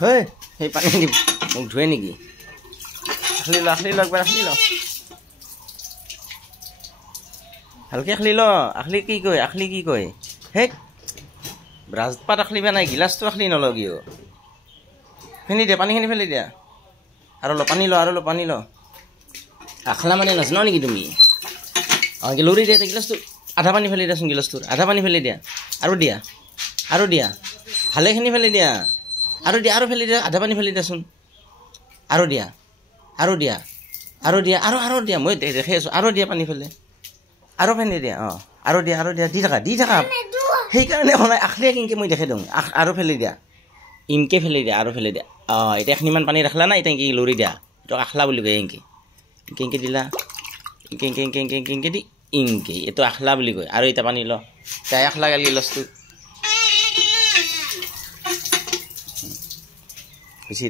hey hey pani ni muk dhue niki akhli lo ekbar akhli lo halke akhli ki koi he ব্রাজ পাত আখলি বানাই গিলাসটো আখলি নলগিও ফেনি দে পানি ফেলি দিয়া আৰু ল পানী ল আখলা মানে নাজান নেকি তুমি আগে লৰি দে গিলাসটো আধা পানী ফেলি দিয়াচোন গিলাসটোৰ আধা পানী ফেলি দিয়া আৰু দিয়া ভালেখিনি ফেলি দিয়া আৰু ফেলি দিয়া আধা পানী ফেলি দিয়াচোন আৰু দিয়া মই দেখি আছো আৰু দিয়া পানী ফেলে আৰু ফেলি দিয়া আৰু দিয়া দি থাকা সেইকাৰণে হনাই আখলিয়া কিনকে মই দেখে দিওঁ আৰু ফেলি দিয়া ইনকে ফেলি দিয়া আৰু ফেলি দিয়া এতিয়া এখনিমান পানী ৰাখলা না এতিয়া কি লৰি দিয়া এইটো আখলা বুলি কয় ইনকে দিলা ইনকে দি ইনকে এইটো আখলা বুলি কয় আৰু এতিয়া পানী ল তাই আখলা গাল গিলাসটো হৈছে